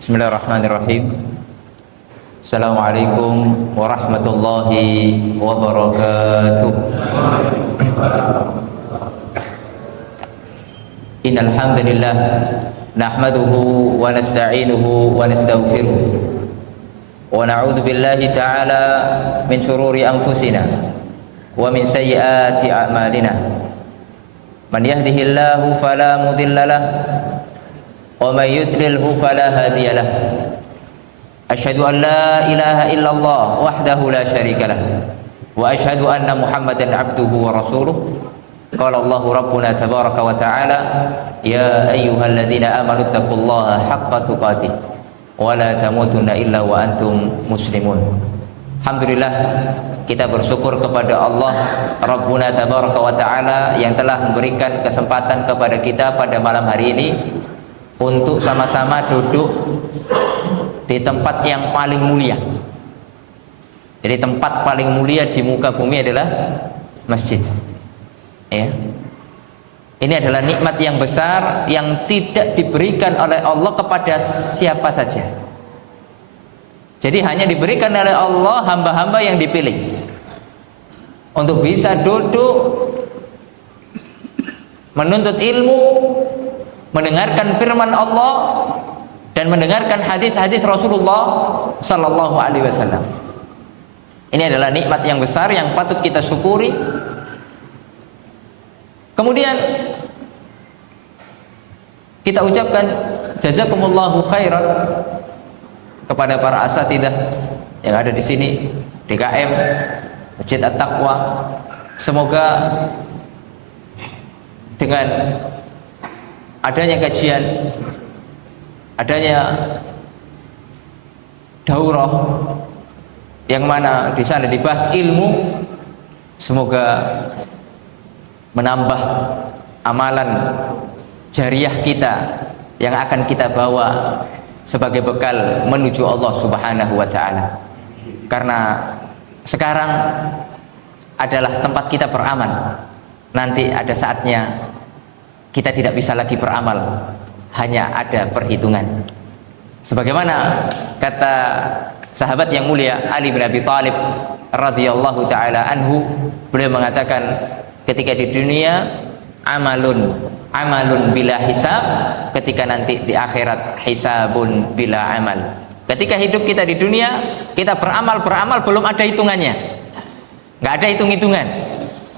Bismillahirrahmanirrahim. Assalamualaikum warahmatullahi wabarakatuh. Innal hamdalillah nahmaduhu wa nasta'inuhu wa nastaghfiruh wa na'udzu billahi ta'ala min shururi anfusina wa min sayyiati a'malina. Man yahdihillahu fala mudilla lahu wa may yudlilhu fala hadiya lahu. Asyhadu an la ilaha illallah wahdahu la syarika lah wa asyhadu anna Muhammadan abduhu wa rasuluh. Qala Allahu rabbuna tabaraka wa ta'ala, ya ayyuhalladzina amanu taqullaha haqqa tuqatih wa la tamutunna illa wa antum muslimun. Alhamdulillah, kita bersyukur kepada Allah Rabbuna tabaraka wa ta'ala yang telah memberikan kesempatan kepada kita pada malam hari ini untuk sama-sama duduk di tempat yang paling mulia. Jadi tempat paling mulia di muka bumi adalah masjid. Ya. Ini adalah nikmat yang besar yang tidak diberikan oleh Allah kepada siapa saja. Jadi hanya diberikan oleh Allah hamba-hamba yang dipilih untuk bisa duduk menuntut ilmu, mendengarkan firman Allah dan mendengarkan hadis-hadis Rasulullah sallallahu alaihi wasallam. Ini adalah nikmat yang besar yang patut kita syukuri. Kemudian kita ucapkan jazakumullahu khairan kepada para asatidzah yang ada di sini, DKM, Masjid At-Taqwa. Semoga dengan adanya kajian, adanya daurah yang mana di sana dibahas ilmu, semoga menambah amalan jariah kita yang akan kita bawa sebagai bekal menuju Allah Subhanahu wa ta'ala. Karena sekarang adalah tempat kita beramal. Nanti ada saatnya kita tidak bisa lagi beramal, hanya ada perhitungan. Sebagaimana kata sahabat yang mulia Ali bin Abi Thalib radhiyallahu taala anhu, beliau mengatakan ketika di dunia amalun bila hisab, ketika nanti di akhirat hisabun bila amal. Ketika hidup kita di dunia, kita beramal belum ada hitungannya, nggak ada hitung-hitungan.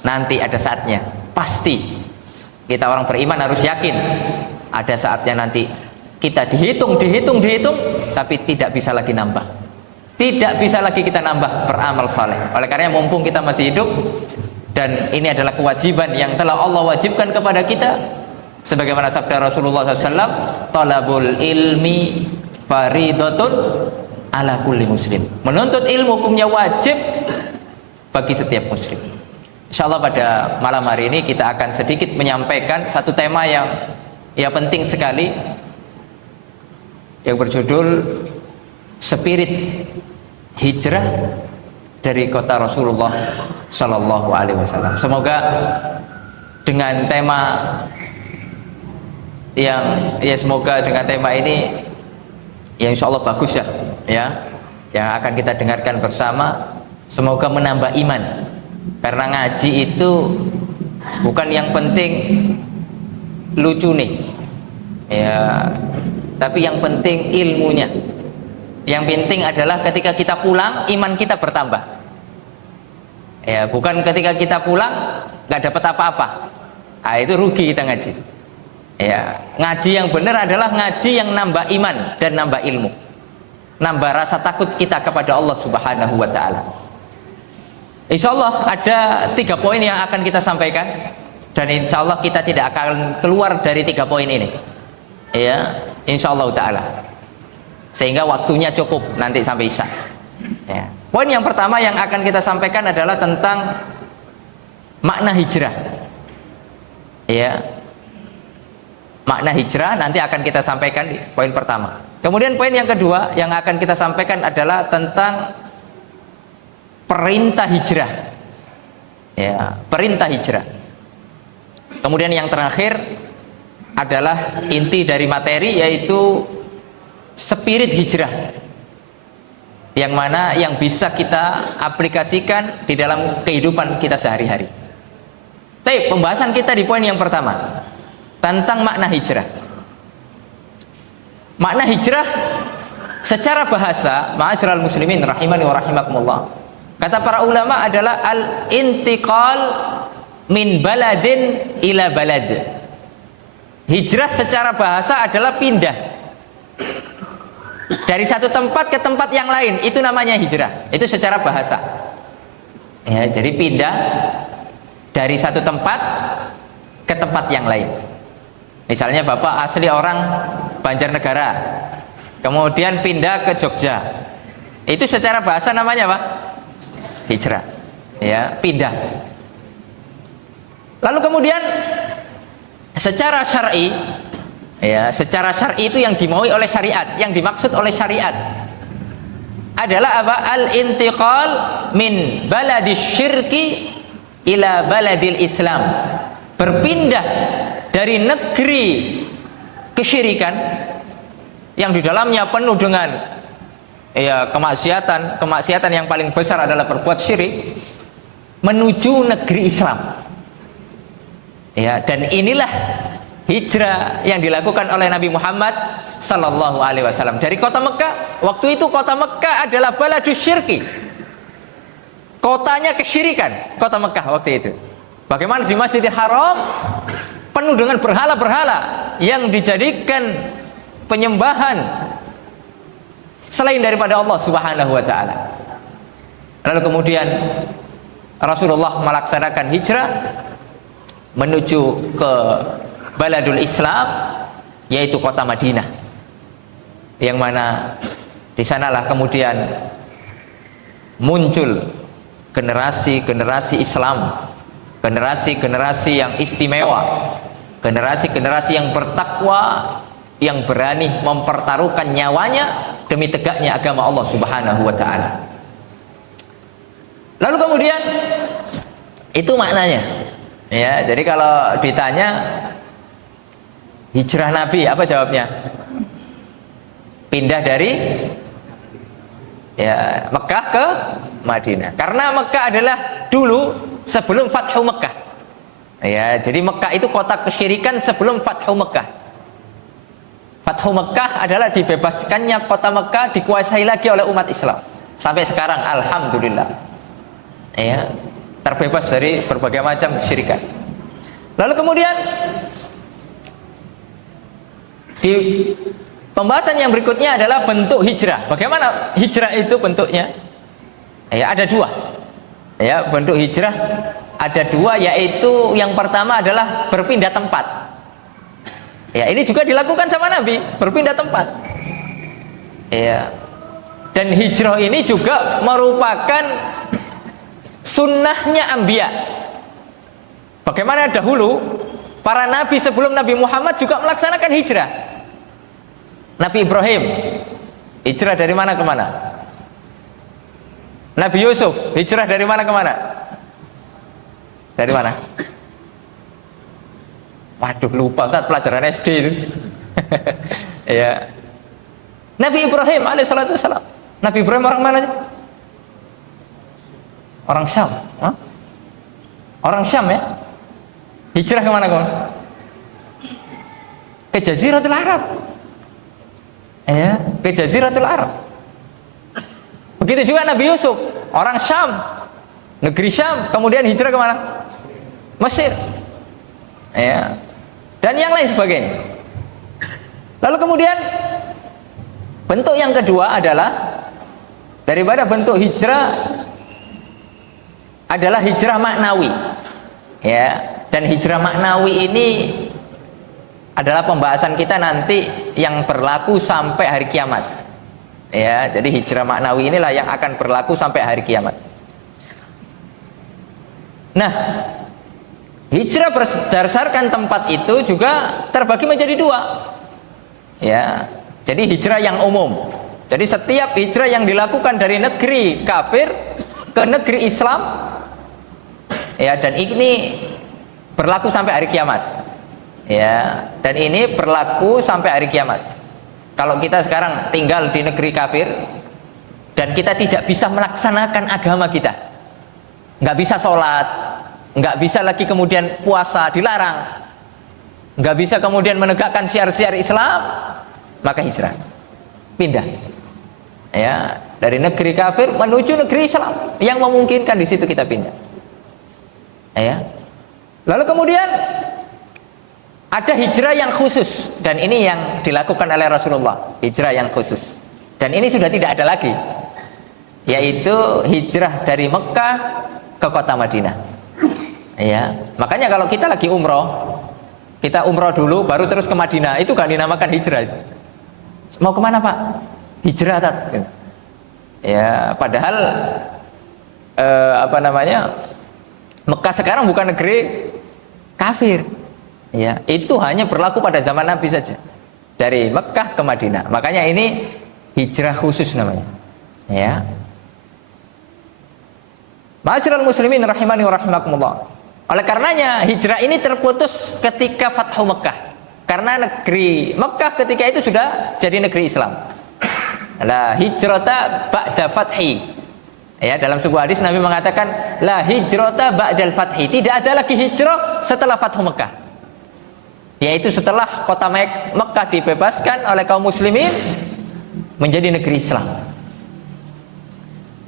Nanti ada saatnya, pasti kita orang beriman harus yakin ada saatnya nanti kita dihitung, tapi tidak bisa lagi nambah, tidak bisa lagi kita nambah beramal saleh. Oleh karena mumpung kita masih hidup, dan ini adalah kewajiban yang telah Allah wajibkan kepada kita, sebagaimana sabda Rasulullah SAW, talabul ilmi faridatun ala kulli muslim. Menuntut ilmu hukumnya wajib bagi setiap muslim. Insyaallah pada malam hari ini kita akan sedikit menyampaikan satu tema yang penting sekali, yang berjudul spirit hijrah dari kota Rasulullah Sallallahu Alaihi Wasallam. Semoga dengan tema semoga dengan tema ini yang insya Allah bagus ya, yang akan kita dengarkan bersama, semoga menambah iman. Karena ngaji itu bukan yang penting lucu nih ya, tapi yang penting ilmunya. Yang penting adalah ketika kita pulang iman kita bertambah ya, bukan ketika kita pulang nggak dapat apa-apa. Nah, itu rugi kita ngaji ya. Ngaji yang benar adalah ngaji yang nambah iman dan nambah ilmu, nambah rasa takut kita kepada Allah Subhanahu wa ta'ala. Insyaallah ada 3 poin yang akan kita sampaikan, dan insyaallah kita tidak akan keluar dari 3 poin ini ya, insyaallah ta'ala, sehingga waktunya cukup nanti sampai isya ya. Poin yang pertama yang akan kita sampaikan adalah tentang makna hijrah ya. Makna hijrah nanti akan kita sampaikan di poin pertama. Kemudian poin yang kedua yang akan kita sampaikan adalah tentang perintah hijrah ya, perintah hijrah. Kemudian yang terakhir adalah inti dari materi, yaitu spirit hijrah yang mana yang bisa kita aplikasikan di dalam kehidupan kita sehari-hari. Tapi pembahasan kita di poin yang pertama tentang makna hijrah. Makna hijrah secara bahasa, ma'asyiral muslimin rahimani wa rahimakumullah, kata para ulama adalah al-intiqal min baladin ila balad. Hijrah secara bahasa adalah pindah dari satu tempat ke tempat yang lain, itu namanya hijrah. Itu secara bahasa. Ya, jadi pindah dari satu tempat ke tempat yang lain. Misalnya Bapak asli orang Banjarnegara, kemudian pindah ke Jogja. Itu secara bahasa namanya apa? Hijrah. Ya, pindah. Lalu kemudian secara syar'i, ya, secara syar'i itu yang dimaui oleh syariat, yang dimaksud oleh syariat adalah apa? Al-intiqal min baladis syirki ila baladil Islam. Berpindah dari negeri kesyirikan yang di dalamnya penuh dengan ya kemaksiatan yang paling besar adalah berbuat syirik, menuju negeri Islam. Ya, dan inilah hijrah yang dilakukan oleh Nabi Muhammad sallallahu alaihi wasallam dari kota Mekah. Waktu itu kota Mekah adalah baladus syirki, kotanya kesyirikan, kota Mekah waktu itu. Bagaimana di Masjidil Haram penuh dengan berhala-berhala yang dijadikan penyembahan selain daripada Allah Subhanahu wa taala. Lalu kemudian Rasulullah melaksanakan hijrah menuju ke baladul Islam, yaitu kota Madinah, yang mana di sanalah kemudian muncul generasi-generasi Islam, generasi-generasi yang istimewa, generasi-generasi yang bertakwa, yang berani mempertaruhkan nyawanya demi tegaknya agama Allah Subhanahu wa taala. Lalu kemudian itu maknanya. Ya, jadi kalau ditanya hijrah Nabi, apa jawabnya? Pindah dari ya Mekah ke Madinah. Karena Mekah adalah dulu sebelum Fathu Mekah. Ya, jadi Mekah itu kota kesyirikan sebelum Fathu Mekah. Fathu Mekah adalah dibebaskannya kota Mekah, dikuasai lagi oleh umat Islam. Sampai sekarang alhamdulillah. Ya, terbebas dari berbagai macam kesyirikan. Lalu kemudian di pembahasan yang berikutnya adalah bentuk hijrah. Bagaimana hijrah itu bentuknya? Ya, ada dua. Ya, bentuk hijrah ada dua, yaitu yang pertama adalah berpindah tempat. Ya, ini juga dilakukan sama Nabi, berpindah tempat. Ya. Dan hijrah ini juga merupakan sunnahnya anbiya. Bagaimana dahulu para nabi sebelum Nabi Muhammad juga melaksanakan hijrah. Nabi Ibrahim hijrah dari mana ke mana? Nabi Yusuf hijrah dari mana ke mana? Dari mana? Waduh, lupa saat pelajaran SD itu. Ya. Nabi Ibrahim alaihissalatu wassalam. Nabi Ibrahim orang mana? Orang Syam. Hah? Orang Syam ya. Hijrah kemana kawan? Ke Jaziratul Arab. Ya, ke Jaziratul Arab. Begitu juga Nabi Yusuf, orang Syam, negeri Syam, kemudian hijrah kemana? Mesir. Ya. Dan yang lain sebagainya. Lalu kemudian bentuk yang kedua adalah daripada bentuk hijrah adalah hijrah maknawi. Ya, dan hijrah maknawi ini adalah pembahasan kita nanti yang berlaku sampai hari kiamat. Ya, jadi hijrah maknawi inilah yang akan berlaku sampai hari kiamat. Nah, hijrah berdasarkan tempat itu juga terbagi menjadi dua. Ya, jadi hijrah yang umum. Jadi setiap hijrah yang dilakukan dari negeri kafir ke negeri Islam, ya, dan ini berlaku sampai hari kiamat. Ya, dan ini berlaku sampai hari kiamat. Kalau kita sekarang tinggal di negeri kafir dan kita tidak bisa melaksanakan agama kita, nggak bisa sholat, nggak bisa lagi kemudian puasa, dilarang, nggak bisa kemudian menegakkan syiar-syiar Islam, maka hijrah, pindah, ya, dari negeri kafir menuju negeri Islam yang memungkinkan, di situ kita pindah, ya. Lalu kemudian ada hijrah yang khusus, dan ini yang dilakukan oleh Rasulullah, hijrah yang khusus, dan ini sudah tidak ada lagi, yaitu hijrah dari Mekah ke kota Madinah, ya. Makanya kalau kita lagi umroh, kita umroh dulu baru terus ke Madinah, itu gak dinamakan hijrah. Mau kemana Pak? Hijrah, tat. Ya, padahal Mekah sekarang bukan negeri kafir, ya. Itu hanya berlaku pada zaman Nabi saja, dari Mekah ke Madinah. Makanya ini hijrah khusus namanya, ya. Ma'asyiral muslimin rahimani wa rahimakumullah. Oleh karenanya hijrah ini terputus ketika Fathu Mekah, karena negeri Mekah ketika itu sudah jadi negeri Islam. La hijrata ba'da fathi. Ya, dalam sebuah hadis Nabi mengatakan la hijrata ba'dal fathi. Tidak ada lagi hijrah setelah Fathu Mekah, yaitu setelah kota Mekah dibebaskan oleh kaum muslimin menjadi negeri Islam.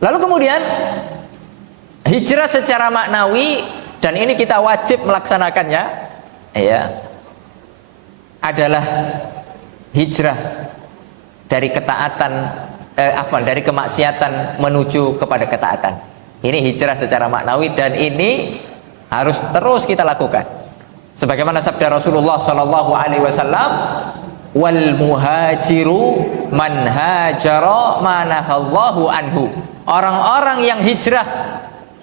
Lalu kemudian hijrah secara maknawi, dan ini kita wajib melaksanakannya, ya, adalah hijrah dari ketaatan, dari kemaksiatan menuju kepada ketaatan. Ini hijrah secara maknawi, dan ini harus terus kita lakukan. Sebagaimana sabda Rasulullah Sallallahu Alaihi Wasallam, wal muhajiru man hajara manahallahu anhu. Orang-orang yang hijrah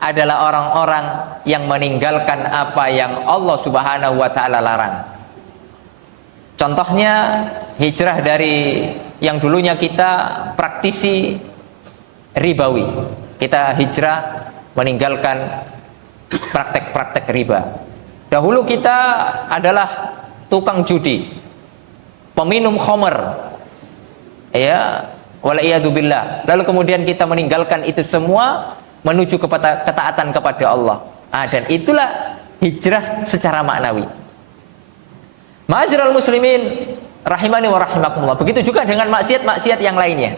adalah orang-orang yang meninggalkan apa yang Allah Subhanahu wa taala larang. Contohnya hijrah dari yang dulunya kita praktisi ribawi, kita hijrah meninggalkan praktek-praktek riba. Dahulu kita adalah tukang judi, peminum khamr, ya, waliyadzubillah. Lalu kemudian kita meninggalkan itu semua menuju kepada ketaatan kepada Allah. Dan itulah hijrah secara maknawi. Ma'asyiral muslimin rahimani wa rahimakumullah. Begitu juga dengan maksiat-maksiat yang lainnya.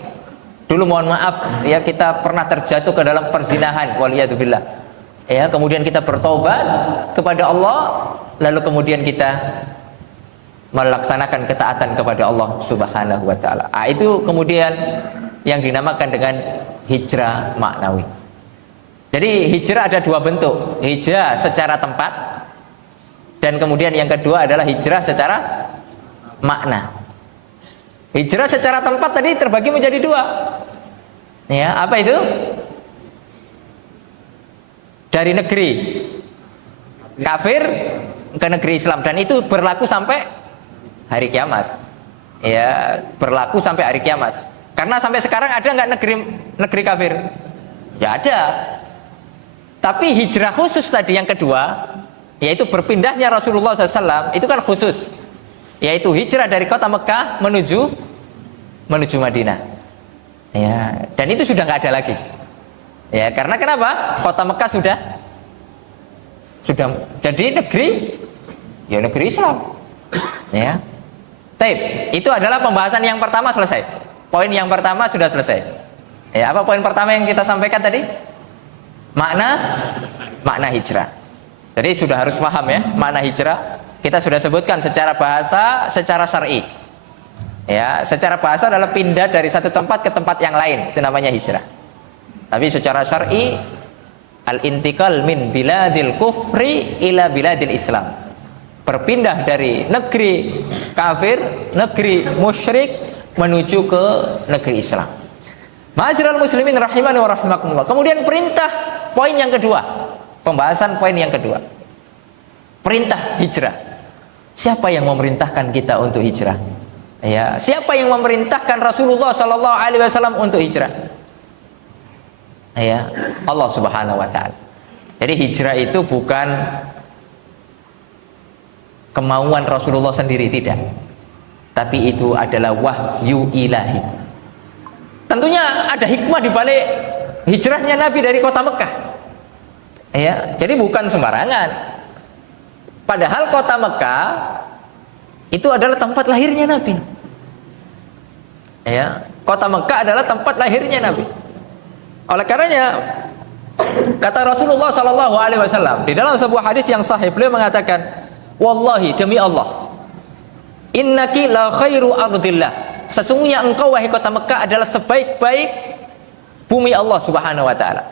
Dulu mohon maaf, ya, kita pernah terjatuh ke dalam perzinahan, waliyadzubillah. Ya, kemudian kita bertobat kepada Allah, lalu kemudian kita melaksanakan ketaatan kepada Allah Subhanahu wa taala. Itu kemudian yang dinamakan dengan hijrah maknawi. Jadi hijrah ada dua bentuk, hijrah secara tempat, dan kemudian yang kedua adalah hijrah secara makna. Hijrah secara tempat tadi terbagi menjadi dua, ya, apa itu? Dari negeri kafir ke negeri Islam, dan itu berlaku sampai hari kiamat, ya, berlaku sampai hari kiamat. Karena sampai sekarang ada nggak negeri kafir? Ya ada. Tapi hijrah khusus tadi yang kedua, yaitu berpindahnya Rasulullah SAW, itu kan khusus, yaitu hijrah dari kota Mekah menuju Madinah, ya, dan itu sudah nggak ada lagi, ya, karena kenapa? Kota Mekah sudah jadi negeri Islam, ya. Taib, itu adalah pembahasan yang pertama selesai. Poin yang pertama sudah selesai. Ya, apa poin pertama yang kita sampaikan tadi? Makna hijrah. Jadi sudah harus paham, ya, makna hijrah. Kita sudah sebutkan secara bahasa, secara syar'i. Ya, secara bahasa adalah pindah dari satu tempat ke tempat yang lain, itu namanya hijrah. Tapi secara syar'i, al-intiqal min biladil kufri ila biladil Islam. Berpindah dari negeri kafir, negeri musyrik menuju ke negeri Islam. Ma'asyiral muslimin rahimani wa rahimakumullah. Kemudian perintah, poin yang kedua. Pembahasan poin yang kedua. Perintah hijrah. Siapa yang memerintahkan kita untuk hijrah? Ya, siapa yang memerintahkan Rasulullah sallallahu alaihi wasallam untuk hijrah? Ya, Allah Subhanahu wa taala. Jadi hijrah itu bukan kemauan Rasulullah sendiri, tidak. tapi itu adalah wahyu ilahi. Tentunya ada hikmah di balik hijrahnya Nabi dari kota Mekah. Ya, jadi bukan sembarangan. Padahal kota Mekah itu adalah tempat lahirnya Nabi. Ya, kota Mekah adalah tempat lahirnya Nabi. Oleh karenanya kata Rasulullah Sallallahu Alaihi Wasallam di dalam sebuah hadis yang sahih, beliau mengatakan, wallahi, demi Allah, innaki la khairu ardillah, sesungguhnya engkau wahai kota Mekah adalah sebaik-baik bumi Allah Subhanahu wa taala.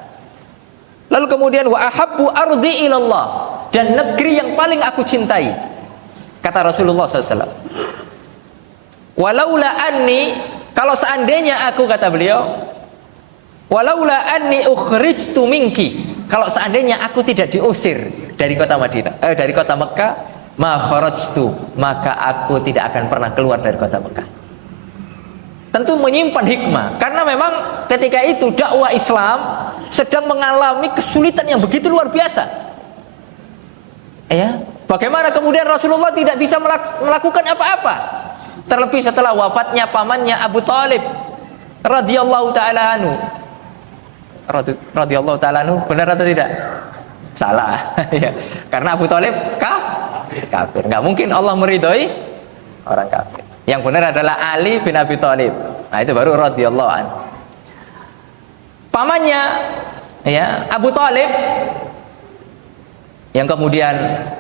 Lalu kemudian wa ahabbu ardi ilallah, dan negeri yang paling aku cintai, kata Rasulullah SAW. Walaula anni, kalau seandainya aku, kata beliau, walaula anni ukhrijtu minki, kalau seandainya aku tidak diusir dari kota dari kota Mekah, ma kharajtu, maka aku tidak akan pernah keluar dari kota Mekah. Tentu menyimpan hikmah, karena memang ketika itu dakwah Islam sedang mengalami kesulitan yang begitu luar biasa. Ya, bagaimana kemudian Rasulullah tidak bisa melakukan apa-apa, terlebih setelah wafatnya pamannya Abu Thalib radhiyallahu taala anhu. Radhiyallahu taala anhu, benar atau tidak? Salah. Ya, karena Abu Thalib kafir. Nggak mungkin Allah meridhoi orang kafir. Yang benar adalah Ali bin Abi Thalib. Nah, itu baru radhiyallahu anhu. Pamannya, ya, Abu Thalib, yang kemudian,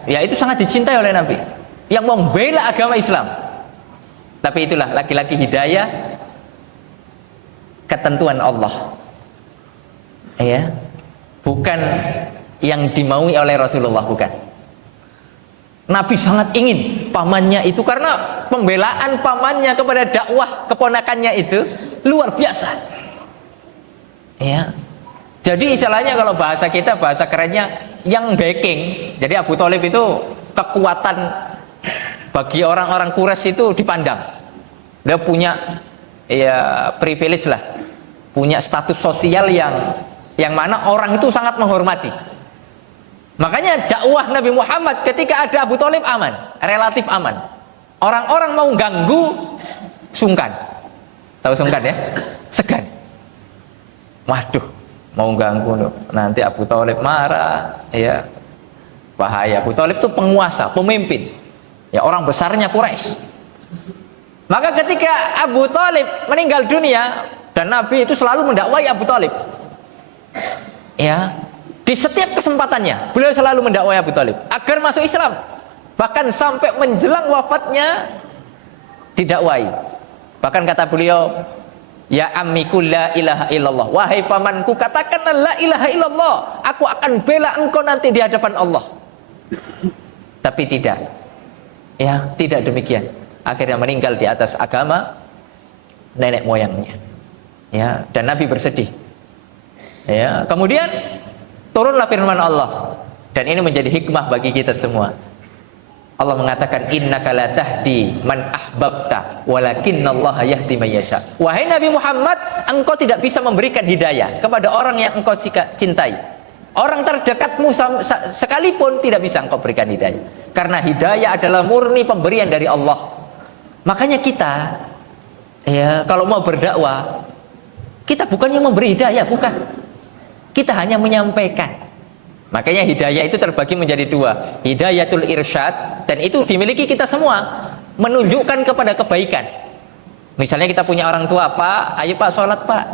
ya, itu sangat dicintai oleh Nabi, yang membela agama Islam. Tapi itulah laki-laki hidayah, ketentuan Allah, ya, bukan yang dimaui oleh Rasulullah, bukan. Nabi sangat ingin pamannya itu, karena pembelaan pamannya kepada dakwah keponakannya itu luar biasa. Ya. Jadi istilahnya kalau bahasa kita, bahasa kerennya, yang backing. Jadi Abu Thalib itu kekuatan bagi orang-orang Quraisy itu dipandang. Dia punya, ya, privilege lah, punya status sosial yang mana orang itu sangat menghormati. Makanya dakwah Nabi Muhammad ketika ada Abu Thalib aman, relatif aman. Orang-orang mau ganggu sungkan. Tahu sungkan, ya? Segan. Waduh, mau ganggu nanti Abu Thalib marah, ya. Bahaya. Abu Thalib itu penguasa, pemimpin, ya, orang besarnya Quraisy. Maka ketika Abu Thalib meninggal dunia, dan Nabi itu selalu mendakwai Abu Thalib, ya, di setiap kesempatannya beliau selalu mendakwai Abu Thalib agar masuk Islam. Bahkan sampai menjelang wafatnya didakwai. Bahkan kata beliau, ya ammiku la ilaha illallah, wahai pamanku, katakanlah la ilaha illallah, aku akan bela engkau nanti di hadapan Allah. Tapi tidak, ya, tidak demikian. Akhirnya meninggal di atas agama nenek moyangnya, ya, dan Nabi bersedih. Ya, kemudian turunlah firman Allah, dan ini menjadi hikmah bagi kita semua. Allah mengatakan, innaka la tahdi man ahbabta walakinallaha yahdi man yasha. Wahai Nabi Muhammad, engkau tidak bisa memberikan hidayah kepada orang yang engkau cintai. Orang terdekatmu sekalipun tidak bisa engkau berikan hidayah, karena hidayah adalah murni pemberian dari Allah. Makanya kita, ya, kalau mau berdakwah, kita bukannya memberi hidayah, bukan. Kita hanya menyampaikan. Makanya hidayah itu terbagi menjadi dua, hidayatul irsyad, dan itu dimiliki kita semua, menunjukkan kepada kebaikan. Misalnya kita punya orang tua, Pak, ayo Pak sholat Pak,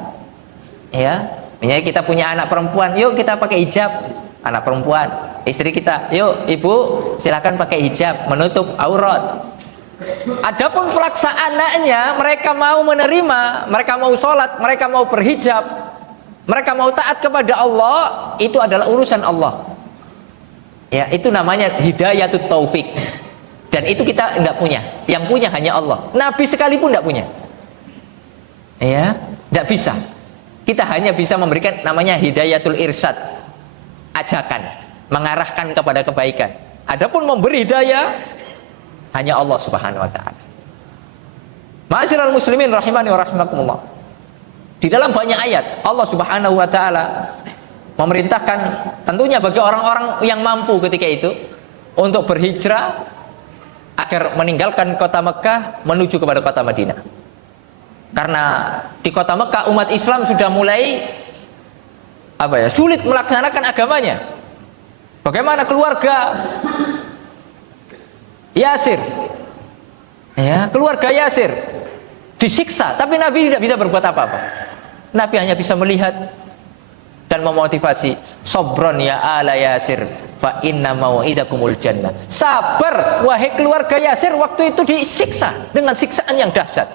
ya. Misalnya kita punya anak perempuan, yuk kita pakai hijab. Anak perempuan, istri kita, yuk Ibu silakan pakai hijab, menutup aurat. Adapun pelaksanaannya, mereka mau menerima, mereka mau sholat, mereka mau berhijab, mereka mau taat kepada Allah, itu adalah urusan Allah. Ya, itu namanya hidayatut taufik. Dan itu kita tidak punya. Yang punya hanya Allah. Nabi sekalipun tidak punya. Ya, tidak bisa. Kita hanya bisa memberikan namanya hidayatul irsyad, ajakan, mengarahkan kepada kebaikan. Adapun memberi hidayah hanya Allah Subhanahu wa taala. Ma'asyiral muslimin rahimani wa rahimakumullah. Di dalam banyak ayat Allah Subhanahu wa taala memerintahkan, tentunya bagi orang-orang yang mampu ketika itu, untuk berhijrah agar meninggalkan kota Mekah menuju kepada kota Madinah. Karena di kota Mekah umat Islam sudah mulai sulit melaksanakan agamanya. Bagaimana keluarga Yasir? Ya, keluarga Yasir disiksa, tapi Nabi tidak bisa berbuat apa-apa. Nabi hanya bisa melihat dan memotivasi, "Sobron ya ala Yasir, fa inna mau'idakumul jannah." Sabar wahai keluarga Yasir, waktu itu disiksa dengan siksaan yang dahsyat.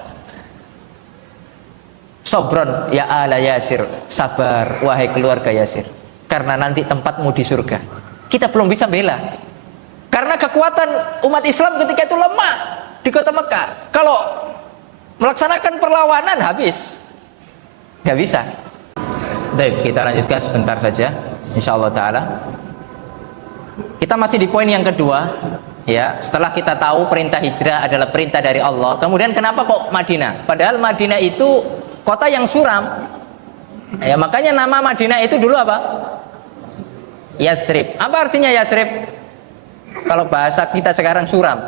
Sobron ya ala Yasir, sabar wahai keluarga Yasir, karena nanti tempatmu di surga. Kita belum bisa bela, karena kekuatan umat Islam ketika itu lemah di kota Mekah. Kalau melaksanakan perlawanan habis, nggak bisa. Baik, kita lanjutkan sebentar saja, insyaallah taala. Kita masih di poin yang kedua, ya. Setelah kita tahu perintah hijrah adalah perintah dari Allah, kemudian kenapa kok Madinah? Padahal Madinah itu kota yang suram. Ya, makanya nama Madinah itu dulu apa? Yathrib. Apa artinya Yathrib? Kalau bahasa kita sekarang suram,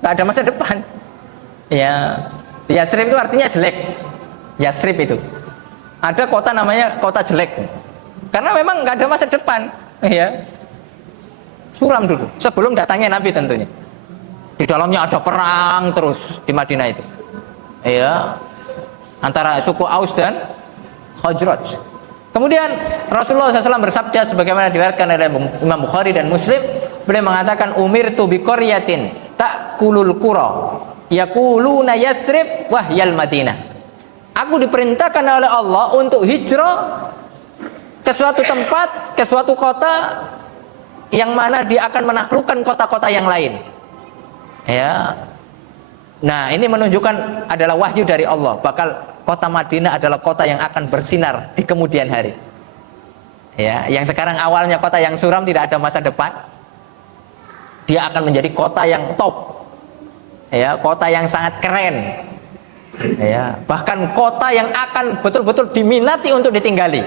nggak ada masa depan. Ya, Yathrib itu artinya jelek. Yathrib itu. Ada kota namanya kota jelek, karena memang nggak ada masa depan. Ya, suram dulu. Sebelum datangnya Nabi tentunya. Di dalamnya ada perang terus di Madinah itu. Ya, antara suku Aus dan Khazraj. Kemudian Rasulullah SAW bersabda sebagaimana diriwayatkan oleh Imam Bukhari dan Muslim, beliau mengatakan, "Umirtu bi qaryatin ta'kulul qura yaquluna Yathrib wahyal Madinah." Aku diperintahkan oleh Allah untuk hijrah ke suatu tempat, ke suatu kota yang mana dia akan menaklukkan kota-kota yang lain. Ya. Nah, ini menunjukkan adalah wahyu dari Allah, bakal kota Madinah adalah kota yang akan bersinar di kemudian hari. Ya, yang sekarang awalnya kota yang suram tidak ada masa depan, dia akan menjadi kota yang top. Ya, kota yang sangat keren. Ya, bahkan kota yang akan betul-betul diminati untuk ditinggali,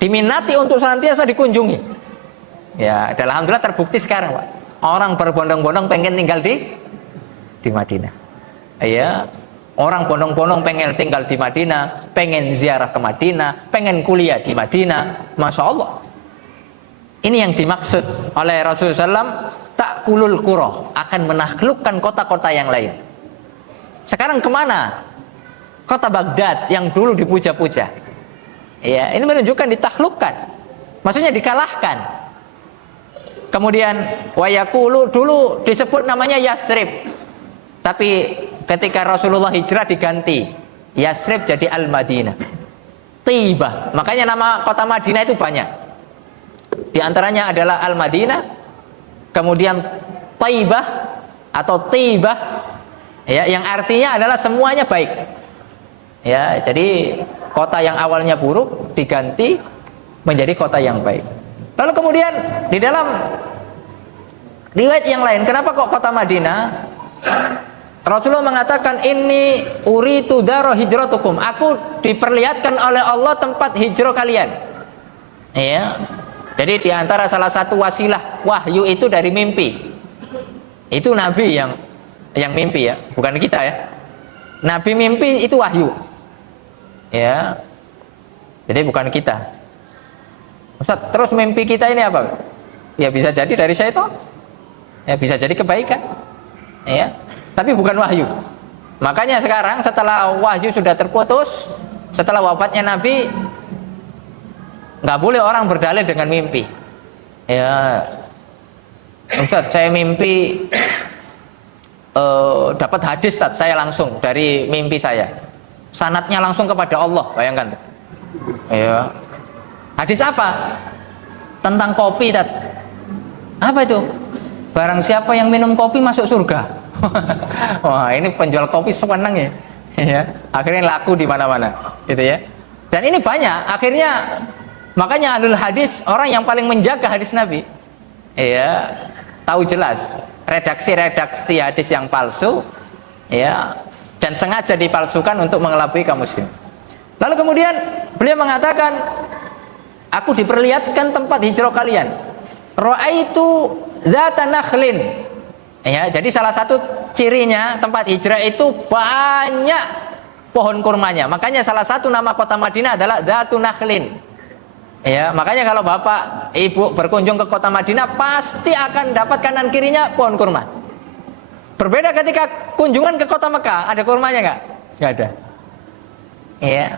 diminati untuk senantiasa dikunjungi. Ya, dan alhamdulillah terbukti sekarang, Pak. Orang berbondong-bondong pengen tinggal di Madinah. Ya, orang bondong-bondong pengen tinggal di Madinah, pengen ziarah ke Madinah, pengen kuliah di Madinah. Masya Allah. Ini yang dimaksud oleh Rasulullah SAW, ta'kulul qura, akan menaklukkan kota-kota yang lain. Sekarang kemana? Kota Baghdad yang dulu dipuja-puja. Ya, ini menunjukkan ditaklukkan, maksudnya dikalahkan. Kemudian wayakulu dulu disebut namanya Yasrib, tapi ketika Rasulullah hijrah diganti Yasrib jadi Al-Madinah. Tibah, makanya nama kota Madinah itu banyak. Di antaranya adalah Al-Madinah, kemudian Taibah atau Tibah, ya, yang artinya adalah semuanya baik. Ya, jadi kota yang awalnya buruk diganti menjadi kota yang baik. Lalu kemudian di dalam riwayat yang lain, kenapa kok kota Madinah? Rasulullah mengatakan, "Inni uritu daro hijratukum." Aku diperlihatkan oleh Allah tempat hijrah kalian. Ya. Jadi di antara salah satu wasilah wahyu itu dari mimpi. Itu Nabi yang mimpi, ya, bukan kita, ya. Nabi mimpi itu wahyu. Ya. Jadi bukan kita. Ustaz, terus mimpi kita ini apa? Ya bisa jadi dari syaitan. Ya bisa jadi kebaikan. Ya. Tapi bukan wahyu. Makanya sekarang setelah wahyu sudah terputus, setelah wafatnya Nabi, nggak boleh orang berdalil dengan mimpi. Ya, Ustaz, saya mimpi dapat hadis, Ustaz, saya langsung dari mimpi saya. Sanadnya langsung kepada Allah, bayangkan. Ya. Hadis apa? Tentang kopi, Ustaz. Apa itu? Barang siapa yang minum kopi masuk surga. Wah, ini penjual kopi sewenang, ya. Ya, akhirnya laku di mana-mana, gitu ya. Dan ini banyak, akhirnya makanya ahlul hadis, orang yang paling menjaga hadis Nabi, ya, tahu jelas redaksi-redaksi hadis yang palsu, ya, dan sengaja dipalsukan untuk mengelabui kaum muslim. Lalu kemudian beliau mengatakan, aku diperlihatkan tempat hijrah kalian. Ra'aitu dzata nakhlin Ya, jadi salah satu cirinya tempat hijrah itu banyak pohon kurmanya. Makanya salah satu nama kota Madinah adalah Dzatun Nakhlin. Ya, makanya kalau bapak ibu berkunjung ke kota Madinah pasti akan dapat kanan kirinya pohon kurma. Berbeda ketika kunjungan ke kota Mekah, ada kurmanya nggak? Nggak ada. Ya.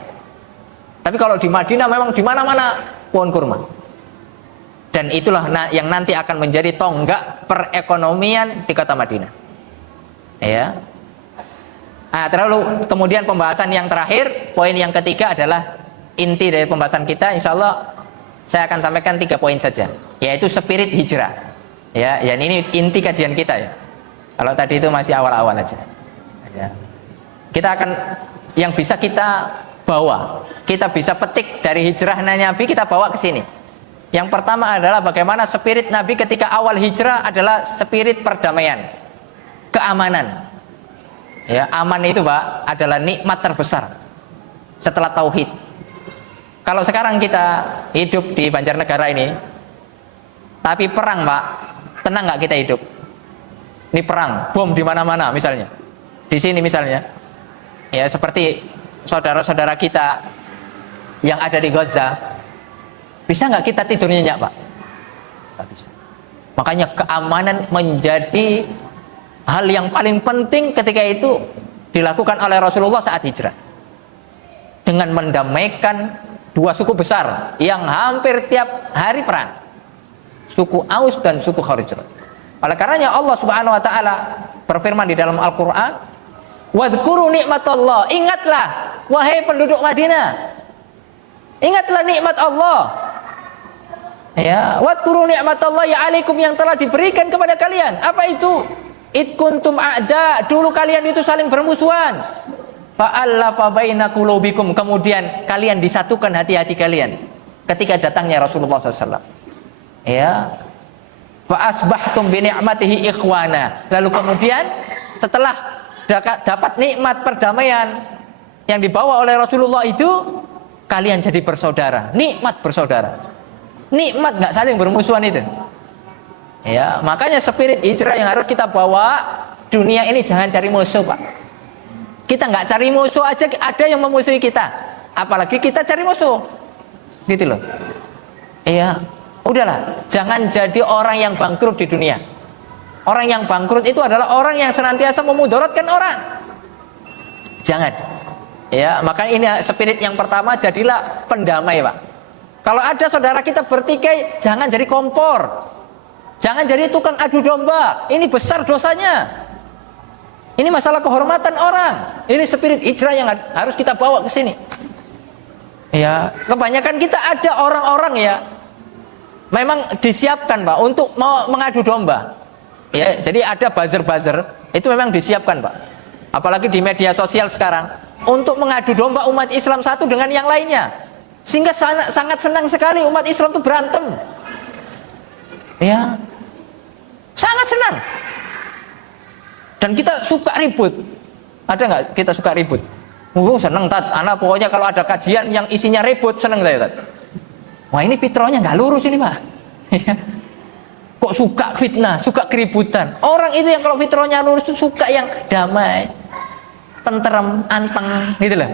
Tapi kalau di Madinah memang di mana-mana pohon kurma. Dan itulah yang nanti akan menjadi tonggak perekonomian di kota Madinah. Ya. Nah, terlalu kemudian pembahasan yang terakhir, poin yang ketiga adalah inti dari pembahasan kita. Insya Allah saya akan sampaikan 3 poin saja, yaitu spirit hijrah. Ya, dan ini inti kajian kita ya. Kalau tadi itu masih awal-awal aja. Ya. Kita akan yang bisa kita bawa, kita bisa petik dari hijrah Nabi, kita bawa ke sini. Yang pertama adalah bagaimana spirit Nabi ketika awal hijrah adalah spirit perdamaian, keamanan. Ya, aman itu Pak adalah nikmat terbesar setelah tauhid. Kalau sekarang kita hidup di Banjarnegara ini, tapi perang Pak, tenang nggak kita hidup? Ini perang, bom di mana-mana misalnya, di sini misalnya, ya seperti saudara-saudara kita yang ada di Gaza. Bisa nggak kita tidur nyenyak Pak? Nggak bisa. Makanya keamanan menjadi hal yang paling penting ketika itu dilakukan oleh Rasulullah saat hijrah. Dengan mendamaikan 2 suku besar yang hampir tiap hari perang. Suku Aus dan suku Khazraj. Oleh karenanya Allah Subhanahu wa taala berfirman di dalam Al-Qur'an, "Wadhkuru nikmatallah." Ingatlah wahai penduduk Madinah. Ingatlah nikmat Allah. Ya, wadhkuru ni'matallahi 'alaikum yang telah diberikan kepada kalian. Apa itu? Id kuntum a'da, dulu kalian itu saling bermusuhan. Fa'allafa baina qulubikum, kemudian kalian disatukan hati-hati kalian ketika datangnya Rasulullah SAW. Ya. Fa asbahtum bi ni'matihi ikhwana. Lalu kemudian setelah dapat nikmat perdamaian yang dibawa oleh Rasulullah itu, kalian jadi bersaudara, nikmat bersaudara. Nikmat nggak saling bermusuhan itu. Ya, makanya spirit hijrah yang harus kita bawa, dunia ini jangan cari musuh, Pak. Kita nggak cari musuh aja ada yang memusuhi kita, apalagi kita cari musuh. Gitu loh. Iya, udahlah, jangan jadi orang yang bangkrut di dunia. Orang yang bangkrut itu adalah orang yang senantiasa memudaratkan orang. Jangan. Ya, makanya ini spirit yang pertama, jadilah pendamai, Pak. Kalau ada saudara kita bertikai, jangan jadi kompor. Jangan jadi tukang adu domba. Ini besar dosanya. Ini masalah kehormatan orang. Ini spirit hijrah yang harus kita bawa ke sini. Ya, kebanyakan kita ada orang-orang ya, memang disiapkan Pak untuk mau mengadu domba. Ya, jadi ada buzzer-buzzer itu memang disiapkan Pak. Apalagi di media sosial sekarang untuk mengadu domba umat Islam satu dengan yang lainnya. Sehingga sangat senang sekali umat Islam itu berantem. Ya. Sangat senang. Dan kita suka ribut. Ada nggak kita suka ribut? Seneng Tat. Anak pokoknya kalau ada kajian yang isinya ribut, seneng saya Tat. Wah, ini fitrahnya nggak lurus ini Pak. Kok suka fitnah, suka keributan. Orang itu yang kalau fitrahnya lurus itu suka yang damai, tentrem, anteng, gitu loh.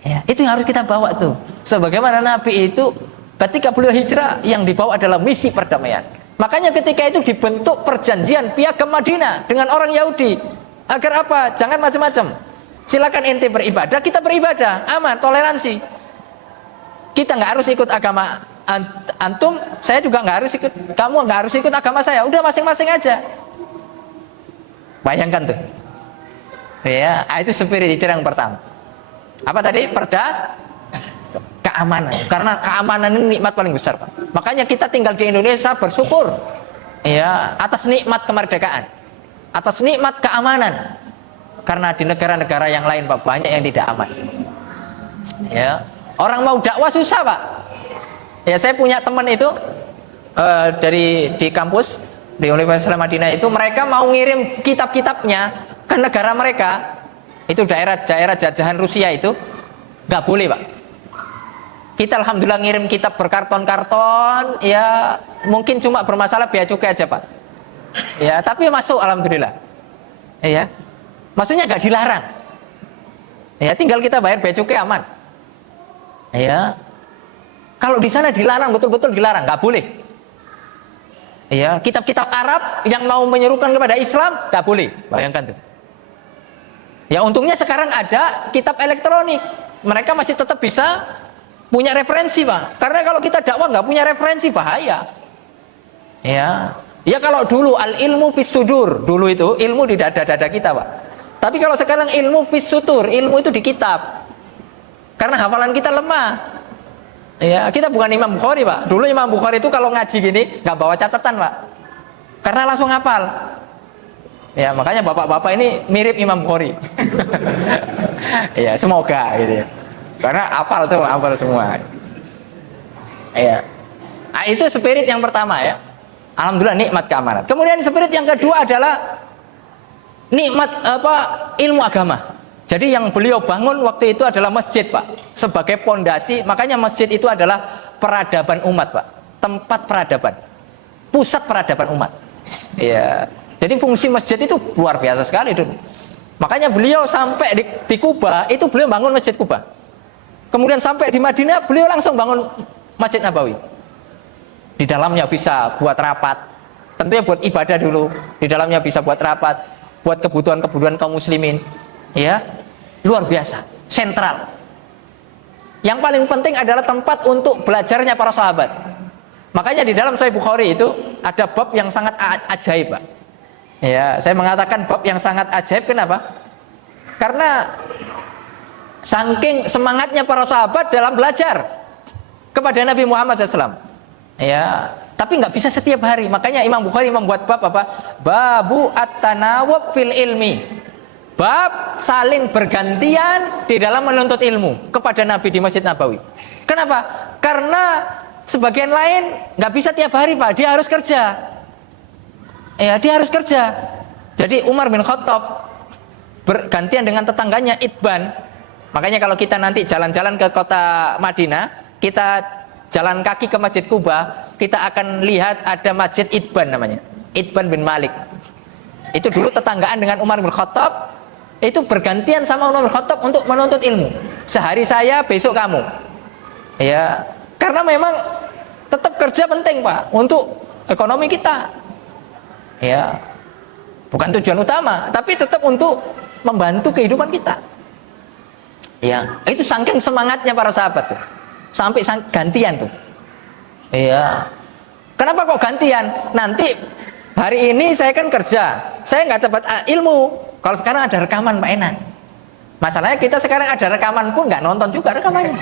Ya, itu yang harus kita bawa tuh. Sebagaimana Nabi itu ketika beliau hijrah yang dibawa adalah misi perdamaian. Makanya ketika itu dibentuk perjanjian piagam Madinah dengan orang Yahudi. Agar apa? Jangan macam-macam. Silakan ente beribadah, kita beribadah, aman, toleransi. Kita nggak harus ikut agama antum, saya juga nggak harus ikut, kamu nggak harus ikut agama saya. Udah masing-masing aja. Bayangkan tuh. Ya, itu spirit hijrah yang pertama. Apa tadi? Keamanan. Karena keamanan ini nikmat paling besar, Pak. Makanya kita tinggal di Indonesia bersyukur ya atas nikmat kemerdekaan, atas nikmat keamanan. Karena di negara-negara yang lain Pak banyak yang tidak aman. Ya, orang mau dakwah susah, Pak. Ya, saya punya teman itu di kampus di Universitas Madinah itu, mereka mau ngirim kitab-kitabnya ke negara mereka. Itu daerah jajahan Rusia itu nggak boleh Pak. Kita alhamdulillah ngirim kitab berkarton-karton, ya mungkin cuma bermasalah bea cukai aja Pak. Ya, tapi masuk alhamdulillah. Ya. Maksudnya nggak dilarang. Ya, tinggal kita bayar bea cukai aman. Ya. Kalau di sana dilarang, betul-betul dilarang, nggak boleh. Ya, kitab-kitab Arab yang mau menyerukan kepada Islam nggak boleh. Bayangkan tuh. Ya, untungnya sekarang ada kitab elektronik. Mereka masih tetap bisa punya referensi, Pak. Karena kalau kita dakwah nggak punya referensi, bahaya. Ya, ya kalau dulu al ilmu fis sudur, dulu itu ilmu di dada-dada kita, Pak. Tapi kalau sekarang ilmu fis sutur, ilmu itu di kitab. Karena hafalan kita lemah. Ya, kita bukan Imam Bukhari, Pak. Dulu Imam Bukhari itu kalau ngaji gini nggak bawa catatan, Pak. Karena langsung hafal. Ya, makanya bapak-bapak ini mirip Imam Bukhari. Ya, semoga gitu ya. Karena hafal tuh, hafal semua. Ya. Nah, itu spirit yang pertama ya. Alhamdulillah nikmat keamanan. Kemudian spirit yang kedua adalah nikmat ilmu agama. Jadi yang beliau bangun waktu itu adalah masjid, Pak, sebagai pondasi. Makanya masjid itu adalah peradaban umat, Pak, tempat peradaban, pusat peradaban umat. Ya, jadi fungsi masjid itu luar biasa sekali dulu. Makanya beliau sampai di Kuba itu beliau bangun masjid Kuba. Kemudian sampai di Madinah beliau langsung bangun Masjid Nabawi. Di dalamnya bisa buat rapat, tentunya buat ibadah dulu. Di dalamnya bisa buat rapat, buat kebutuhan-kebutuhan kaum muslimin. Ya, luar biasa, sentral. Yang paling penting adalah tempat untuk belajarnya para sahabat. Makanya di dalam Sahih Bukhari itu ada bab yang sangat ajaib, Pak. Ya, saya mengatakan bab yang sangat ajaib, kenapa? Karena saking semangatnya para sahabat dalam belajar kepada Nabi Muhammad SAW. Ya, tapi nggak bisa setiap hari. Makanya Imam Bukhari membuat bab apa? Babu at-tanawub fil ilmi. Bab saling bergantian di dalam menuntut ilmu kepada Nabi di Masjid Nabawi. Kenapa? Karena sebagian lain nggak bisa tiap hari, Pak. Dia harus kerja. Ya, dia harus kerja. Jadi Umar bin Khattab bergantian dengan tetangganya Itban. Makanya kalau kita nanti jalan-jalan ke kota Madinah, kita jalan kaki ke Masjid Kuba, kita akan lihat ada Masjid Itban namanya. Itban bin Malik. Itu dulu tetanggaan dengan Umar bin Khattab. Itu bergantian sama Umar bin Khattab untuk menuntut ilmu. Sehari saya, besok kamu. Ya, karena memang tetap kerja penting, Pak, untuk ekonomi kita. Ya, bukan tujuan utama, tapi tetap untuk membantu kehidupan kita. Ya, itu saking semangatnya para sahabat tuh. Sampai gantian tuh. Iya. Kenapa kok gantian? Nanti hari ini saya kan kerja, saya nggak dapat ilmu. Kalau sekarang ada rekaman, Pak, enak. Masalahnya kita sekarang ada rekaman pun nggak nonton juga rekamannya.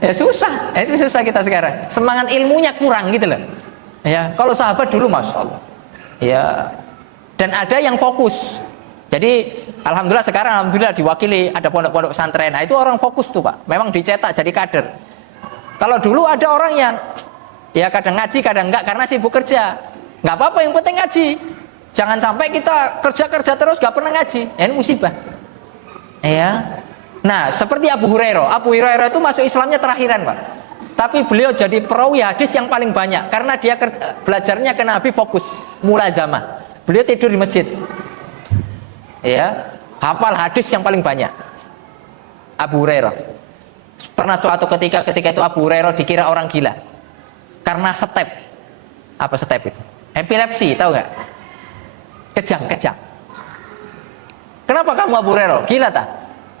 Ya susah, itu susah kita sekarang. Semangat ilmunya kurang gitu loh. Ya, kalau sahabat dulu, masya Allah. Ya, dan ada yang fokus. Jadi alhamdulillah sekarang alhamdulillah diwakili ada pondok-pondok pesantren. Nah, itu orang fokus tuh, Pak. Memang dicetak jadi kader. Kalau dulu ada orang yang ya kadang ngaji, kadang enggak karena sibuk kerja. Enggak apa-apa, yang penting ngaji. Jangan sampai kita kerja-kerja terus enggak pernah ngaji. Ya, ini musibah. Ya. Nah, seperti Abu Hurairah. Abu Hurairah itu masuk Islamnya terakhiran, Pak. Tapi beliau jadi perawi hadis yang paling banyak karena dia belajarnya ke Nabi fokus, mulazamah. Beliau tidur di masjid. Ya, hafal hadis yang paling banyak. Abu Hurairah. Pernah suatu ketika itu Abu Hurairah dikira orang gila karena step. Apa step itu? Epilepsi, tahu nggak? Kejang. Kenapa kamu Abu Hurairah? Gila tak?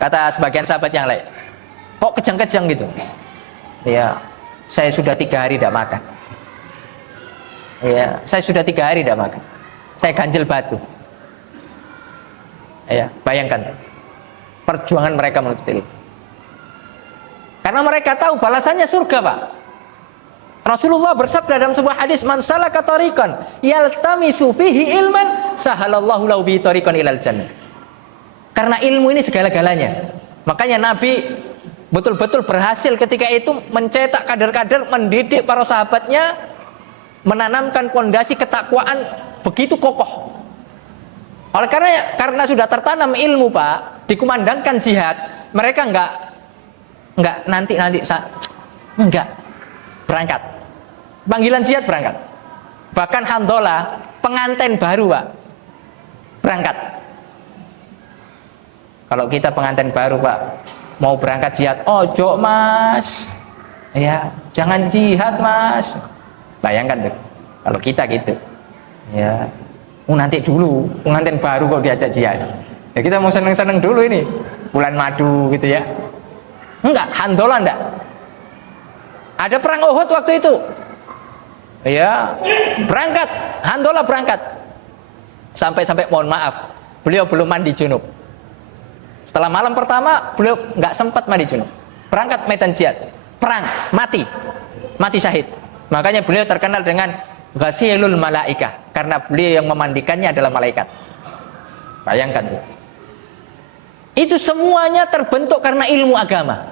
Kata sebagian sahabat yang lain. Kok kejang-kejang gitu? Ya, saya sudah 3 hari tidak makan. Ya, saya sudah 3 hari tidak makan. Saya ganjil batu. Ya, bayangkan perjuangan mereka menuntut ilmu. Karena mereka tahu balasannya surga, Pak. Rasulullah bersabda dalam sebuah hadis, "Man salaka tariqan yaltamisu fihi ilman, sahalallahu lahu bihi tariqan ilal jannah." Karena ilmu ini segala-galanya. Makanya Nabi betul-betul berhasil ketika itu mencetak kader-kader, mendidik para sahabatnya, menanamkan pondasi ketakwaan begitu kokoh. Oleh karena sudah tertanam ilmu, Pak, dikumandangkan jihad, mereka enggak nanti enggak berangkat. Panggilan jihad berangkat. Bahkan Handola, pengantin baru Pak, berangkat. Kalau kita pengantin baru Pak, mau berangkat jihad, ojo Mas, ya jangan jihad Mas. Bayangkan tuh, kalau kita gitu, ya nanti dulu pengantin baru kok diajak jihad. Ya kita mau seneng-seneng dulu ini, bulan madu gitu ya. Enggak, Handola enggak. Ada perang Uhud waktu itu. Ya, berangkat, Handola berangkat. Sampai mohon maaf, beliau belum mandi junub. Setelah malam pertama, beliau nggak sempat mandi junub. Berangkat medan jihad, perang, mati syahid. Makanya beliau terkenal dengan ghasilul malaikah, karena beliau yang memandikannya adalah malaikat. Bayangkan tuh. Itu semuanya terbentuk karena ilmu agama.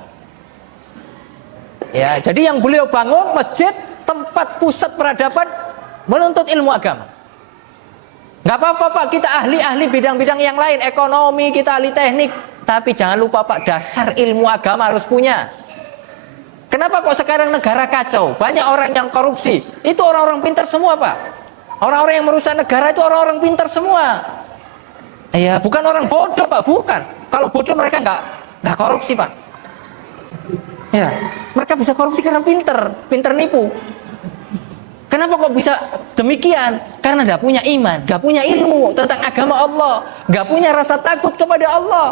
Ya, jadi yang beliau bangun masjid, tempat pusat peradaban menuntut ilmu agama. Nggak apa-apa Pak, kita ahli bidang-bidang yang lain, ekonomi, kita ahli teknik, tapi jangan lupa Pak, dasar ilmu agama harus punya. Kenapa kok sekarang negara kacau? Banyak orang yang korupsi, itu orang-orang pintar semua Pak. Orang-orang yang merusak negara itu orang-orang pintar semua. Ya, bukan orang bodoh Pak, bukan. Kalau bodoh mereka nggak korupsi Pak. Ya, mereka bisa korupsi karena pintar nipu. Kenapa kok bisa demikian? Karena tidak punya iman, tidak punya ilmu tentang agama Allah, tidak punya rasa takut kepada Allah.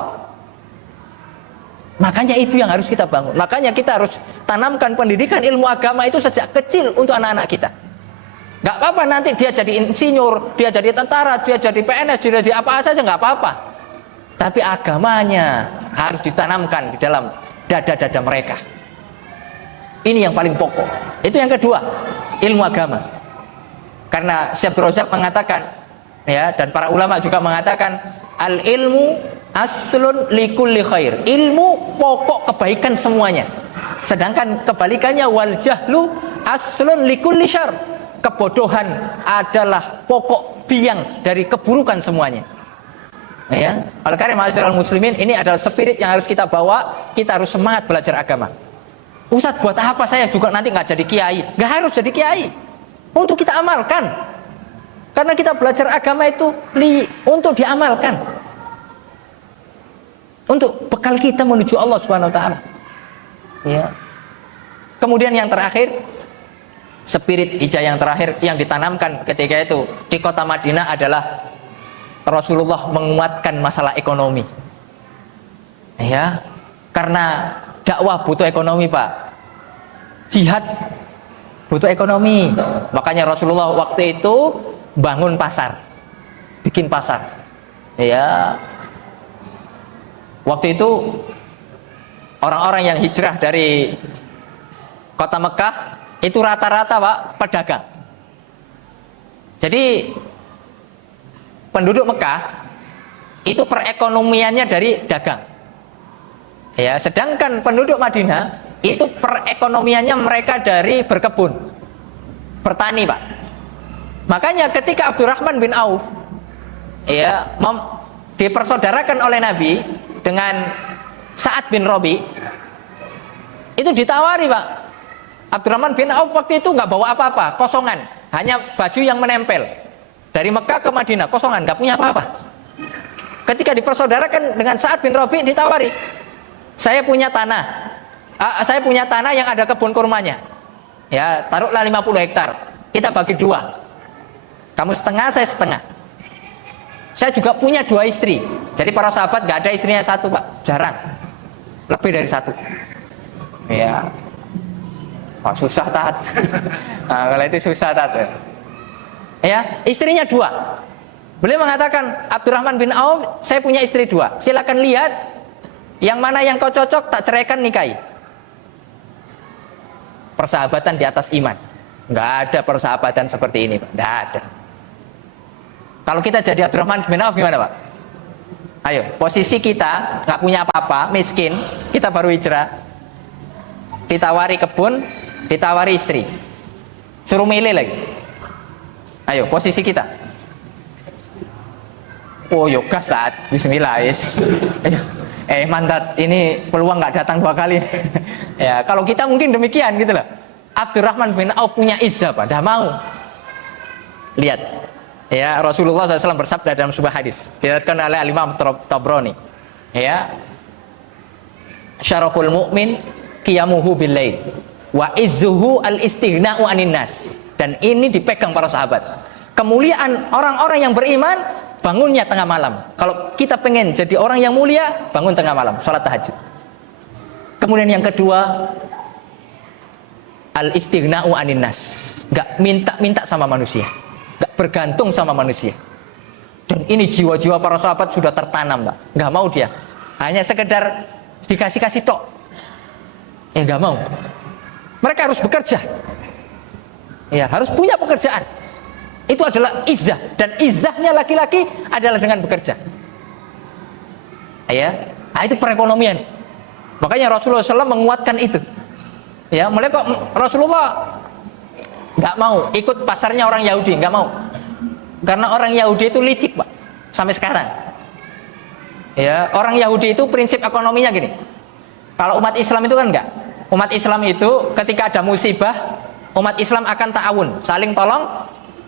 Makanya itu yang harus kita bangun. Makanya kita harus tanamkan pendidikan ilmu agama itu sejak kecil untuk anak-anak kita. Gak apa-apa nanti dia jadi insinyur, dia jadi tentara, dia jadi PNS, dia jadi apa saja, gak apa-apa. Tapi agamanya harus ditanamkan di dalam dada-dada mereka. Ini yang paling pokok. Itu yang kedua, ilmu agama. Karena Syekh Abdul Razak mengatakan, ya, dan para ulama juga mengatakan, al ilmu aslun likulli khair. Ilmu pokok kebaikan semuanya. Sedangkan kebalikannya wal jahlu aslun likulli syarr. Kebodohan adalah pokok biang dari keburukan semuanya. Ya, oleh karena ma'asyiral muslimin, ini adalah spirit yang harus kita bawa. Kita harus semangat belajar agama. Ustadz, buat apa saya juga nanti nggak jadi kiai? Nggak harus jadi kiai. Untuk kita amalkan. Karena kita belajar agama itu untuk diamalkan. Untuk bekal kita menuju Allah Subhanahu wa taala. Ya. Kemudian yang terakhir, spirit hijau yang terakhir yang ditanamkan ketika itu di kota Madinah adalah Rasulullah menguatkan masalah ekonomi. Ya. Karena dakwah butuh ekonomi, Pak. Jihad butuh ekonomi. Makanya Rasulullah waktu itu bangun pasar. Bikin pasar. Ya. Waktu itu orang-orang yang hijrah dari kota Mekah itu rata-rata Pak pedagang. Jadi penduduk Mekah itu perekonomiannya dari dagang. Ya, sedangkan penduduk Madinah itu perekonomiannya mereka dari berkebun, bertani, Pak. Makanya ketika Abdurrahman bin Auf ya dipersaudarakan oleh Nabi dengan Sa'ad bin Rabi, itu ditawari, Pak. Abdurrahman bin Auf waktu itu nggak bawa apa-apa, kosongan, hanya baju yang menempel. Dari Mekah ke Madinah, kosongan, nggak punya apa-apa. Ketika dipersaudarakan dengan Sa'ad bin Rabi, ditawari, saya punya tanah yang ada kebun kurmanya. Ya, taruhlah 50 hektar. Kita bagi dua. Kamu setengah, saya setengah. Saya juga punya 2 istri. Jadi para sahabat nggak ada istrinya satu, Pak. Jarang. Lebih dari 1. Ya. Oh, susah tat. Nah, kalau itu susah tat. Ya, istrinya 2. Beliau mengatakan, Abdurrahman bin Auf, saya punya istri 2. Silakan lihat yang mana yang kau cocok, tak ceraikan, nikahi. Persahabatan di atas iman. Nggak ada persahabatan seperti ini, Pak. Nggak ada. Kalau kita jadi Abdurrahman bin Auf gimana, Pak? Ayo, posisi kita nggak punya apa-apa, miskin, kita baru hijrah, ditawari kebun, ditawari istri, suruh milih lagi. Ayo, posisi kita. Oh, yoga saat Bismillah, mandat ini peluang nggak datang 2 kali. Ya, kalau kita mungkin demikian gitu loh. Abdurrahman bin Auf punya izzah, Pak, dah mau. Lihat, ya Rasulullah SAW bersabda dalam sebuah hadis, diriwayatkan oleh Imam Tabrani, ya, syaraful mu'min qiyamuhu bil lail wa izzuhu al istighna'u anin nas. Dan ini dipegang para sahabat. Kemuliaan orang-orang yang beriman bangunnya tengah malam. Kalau kita pengen jadi orang yang mulia, bangun tengah malam, salat tahajud. Kemudian yang kedua, al istighna'u anin nas, enggak minta-minta sama manusia, enggak bergantung sama manusia. Dan ini jiwa-jiwa para sahabat sudah tertanam, Pak. Enggak mau dia hanya sekedar dikasih-kasih tok. Enggak mau. Mereka harus bekerja. Ya, harus punya pekerjaan. Itu adalah izzah, dan izzahnya laki-laki adalah dengan bekerja. Ya, itu perekonomian. Makanya Rasulullah SAW menguatkan itu. Ya, mulai kok Rasulullah nggak mau ikut pasarnya orang Yahudi, nggak mau. Karena orang Yahudi itu licik, Pak, sampai sekarang. Ya, orang Yahudi itu prinsip ekonominya gini. Kalau umat Islam itu kan enggak. Umat Islam itu ketika ada musibah, umat Islam akan ta'awun, saling tolong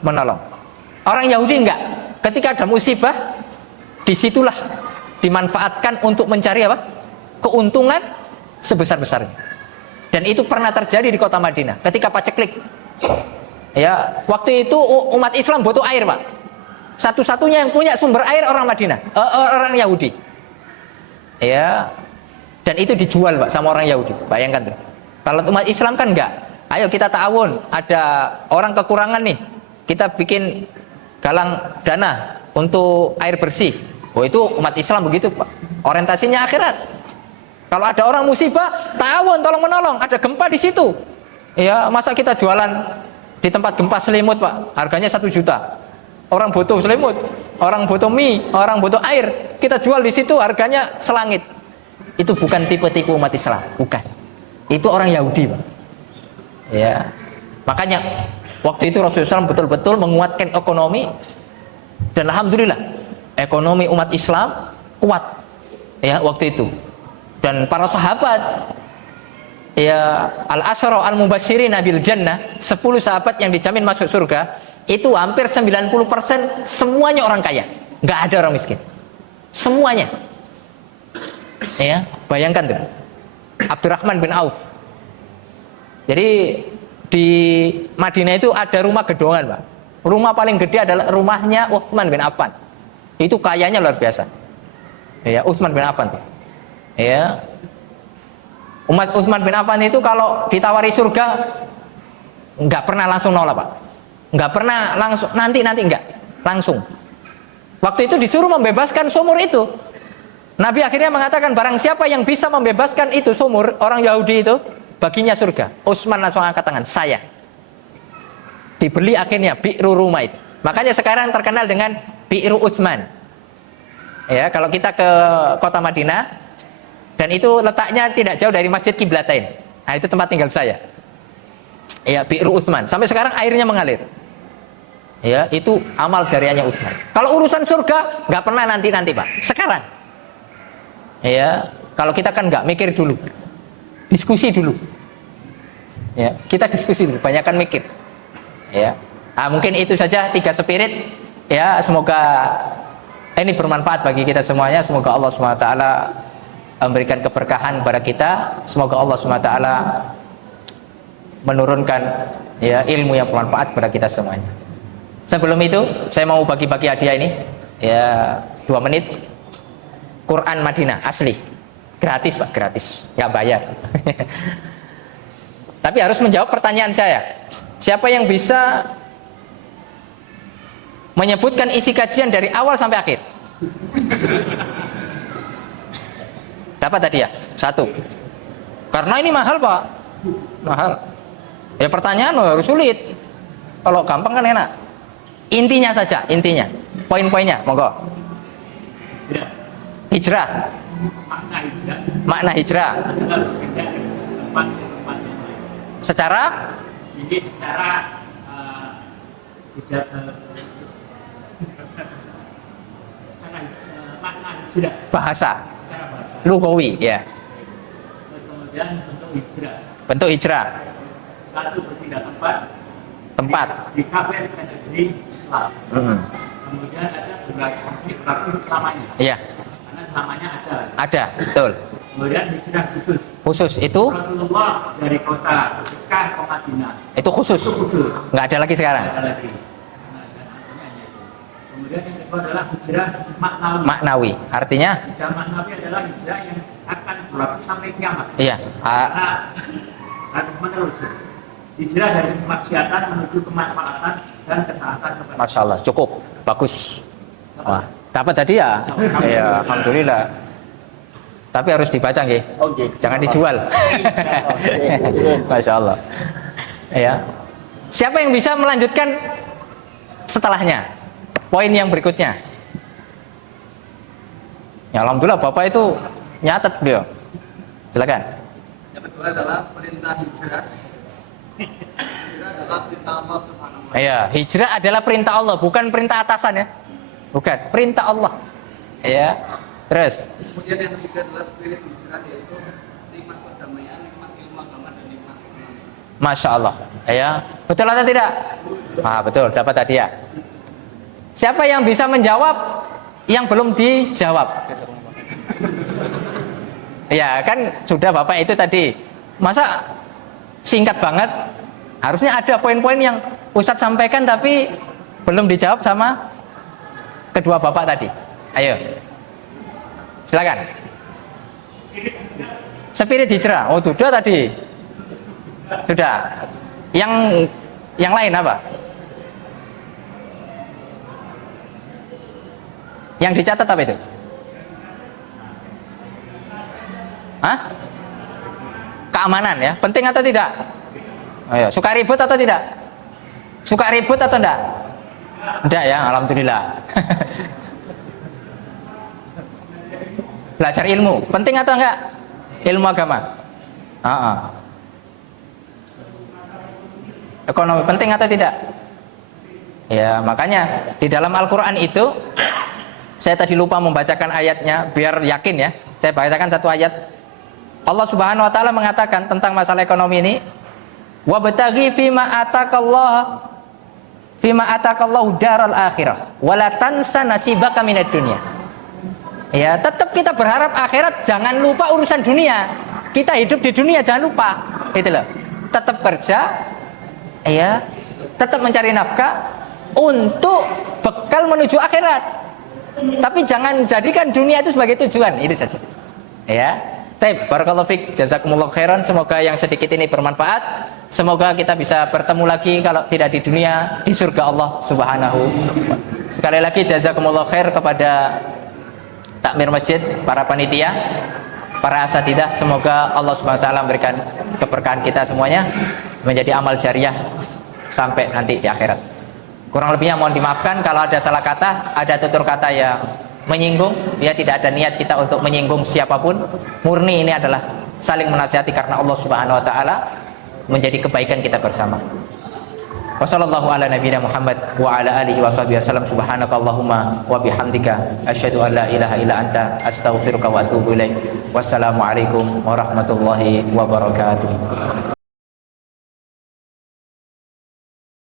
menolong. Orang Yahudi enggak. Ketika ada musibah, disitulah dimanfaatkan untuk mencari apa? Keuntungan sebesar-besarnya. Dan itu pernah terjadi di kota Madinah ketika paceklik. Ya, waktu itu umat Islam butuh air, Pak. Satu-satunya yang punya sumber air orang Madinah, orang Yahudi. Ya. Dan itu dijual, Pak, sama orang Yahudi. Bayangkan tuh. Kalau umat Islam kan enggak. Ayo kita ta'awun, ada orang kekurangan nih, kita bikin galang dana untuk air bersih. Oh, itu umat Islam begitu, Pak. Orientasinya akhirat. Kalau ada orang musibah, ta'awun, tolong menolong. Ada gempa di situ. Ya, masa kita jualan di tempat gempa selimut, Pak, harganya 1 juta. Orang butuh selimut, orang butuh mie, orang butuh air, kita jual di situ harganya selangit. Itu bukan tipe-tipe umat Islam, bukan. Itu orang Yahudi, Pak. Ya, makanya waktu itu Rasulullah SAW betul-betul menguatkan ekonomi, dan alhamdulillah ekonomi umat Islam kuat, ya, waktu itu. Dan para sahabat, ya, al-asyara al-mubasyirin bil jannah, 10 sahabat yang dijamin masuk surga, itu hampir 90% semuanya orang kaya, nggak ada orang miskin, semuanya. Ya, bayangkan tuh, Abdurrahman bin Auf. Jadi di Madinah itu ada rumah gedongan, Pak. Rumah paling gede adalah rumahnya Utsman bin Affan. Itu kayanya luar biasa. Ya, Utsman bin Affan tuh. Ya. Utsman bin Affan itu kalau ditawari surga nggak pernah langsung nolak, Pak. Nggak pernah langsung nanti enggak, langsung. Waktu itu disuruh membebaskan sumur itu. Nabi akhirnya mengatakan, barang siapa yang bisa membebaskan itu sumur, orang Yahudi itu, baginya surga. Utsman langsung angkat tangan, saya. Dibeli akhirnya Bi'ru Rumah itu. Makanya sekarang terkenal dengan Bi'ru Utsman. Ya, kalau kita ke kota Madinah, dan itu letaknya tidak jauh dari Masjid Qiblatain. Nah, itu tempat tinggal saya. Ya, Bi'ru Utsman. Sampai sekarang airnya mengalir. Ya, itu amal jariahnya Utsman. Kalau urusan surga, nggak pernah nanti-nanti, Pak. Sekarang. Ya, kalau kita kan nggak mikir dulu, diskusi dulu. Ya, kita diskusi dulu, banyakkan mikir. Ya, nah, mungkin itu saja 3 spirit. Ya, semoga ini bermanfaat bagi kita semuanya. Semoga Allah SWT memberikan keberkahan kepada kita. Semoga Allah SWT menurunkan, ya, ilmu yang bermanfaat kepada kita semuanya. Sebelum itu, saya mau bagi-bagi hadiah ini. Ya, 2 menit. Quran Madinah asli, gratis, Pak, gratis, nggak bayar. Tapi harus menjawab pertanyaan saya. Siapa yang bisa menyebutkan isi kajian dari awal sampai akhir? Dapat tadi ya? 1. Karena ini mahal, Pak, mahal. Ya, pertanyaan harus sulit. Kalau gampang kan enak. Intinya saja, intinya, poin-poinnya, monggo. Hijrah. Makna hijrah. Secara ini secara tidak makna hijrah. Bahasa. Lugawi, ya. Kemudian bentuk hijrah. Bentuk hijrah. Satu berpindah tempat. Tempat. Di kafe ke negeri Islam. Mm-mm. Kemudian ada ini berlaku selamanya. Iya, Karena selamanya ada. ada, betul. Kemudian hijrah khusus. Khusus itu Rasulullah dari kota Mekah ke Madinah. itu khusus. Itu khusus. Nggak ada lagi sekarang. Ada lagi. Nah, dan artinya hanya itu. Kemudian yang kedua adalah hijrah maknawi. Maknawi, artinya Hijrah maknawi adalah hijrah yang akan berlaku sampai kiamat. iya. Karena harus menerus. Hijrah dari kemaksiatan menuju kemanfaatan dan ketaatan kepada Masya Allah, cukup, bagus. Wah, dapat tadi ya? Iya, alhamdulillah. Tapi harus dibaca nggih. Oke. Jangan dijual. Masya Allah. Ya. Siapa yang bisa melanjutkan setelahnya? Poin yang berikutnya. Ya alhamdulillah Bapak itu nyatet beliau. Silakan. Yang kedua adalah perintah hijrah. Hijrah adalah perintah Allah Subhanahu wa taala. Iya, hijrah adalah perintah Allah, bukan perintah atasan ya. Bukan, perintah Allah. Ya. Terus, Kemudian yang ketiga adalah spirit hijrah, yaitu nikmat perdamaian, nikmat ilmu agama, dan nikmat ekonomi. Masya Allah. Ya, betul atau tidak? Ah, betul, dapat hadiah. Siapa yang bisa menjawab yang belum dijawab? Ya, kan sudah Bapak itu tadi. Masa singkat banget? Harusnya ada poin-poin yang Ustadz sampaikan tapi belum dijawab sama kedua Bapak tadi. Ayo. Silakan. Spirit hijrah. Oh, sudah tadi. Sudah. Yang lain apa? Yang dicatat apa itu? Hah? Keamanan ya. Penting atau tidak? Ayo, suka ribut atau tidak? Suka ribut atau enggak? Enggak ya, alhamdulillah. Belajar ilmu, penting atau enggak? Ilmu agama. Ekonomi penting atau tidak? Ya, makanya di dalam Al-Qur'an itu saya tadi lupa membacakan ayatnya biar yakin ya. Saya bacakan satu ayat. Allah Subhanahu wa taala mengatakan tentang masalah ekonomi ini, wabtaghi fima atakallahu daral akhirah wala tansa nasibaka minad dunya. Ya, tetap kita berharap akhirat, jangan lupa urusan dunia. Kita hidup di dunia jangan lupa. Gitu loh. Tetap kerja, ya, tetap mencari nafkah untuk bekal menuju akhirat. Tapi jangan jadikan dunia itu sebagai tujuan, itu saja. Ya. Baik, barakallahu fiik, jazakumullah khairan. Semoga yang sedikit ini bermanfaat. Semoga kita bisa bertemu lagi kalau tidak di dunia, di surga Allah Subhanahu. Sekali lagi jazakumullah khair kepada takmir masjid, para panitia, para asatidah. Semoga Allah Subhanahu wa taala memberikan keberkahan kita semuanya menjadi amal jariah sampai nanti di akhirat. Kurang lebihnya mohon dimaafkan kalau ada salah kata, ada tutur kata yang menyinggung, ya tidak ada niat kita untuk menyinggung siapapun. Murni ini adalah saling menasihati karena Allah Subhanahu wa taala menjadi kebaikan kita bersama. Wassallallahu ala nabiyina Muhammad wa ala alihi washabihi wasallam. Subhanakallahumma wa bihamdika asyhadu an la ilaha illa anta astaghfiruka wa atubu ilaik. Wassalamu alaikum warahmatullahi wabarakatuh.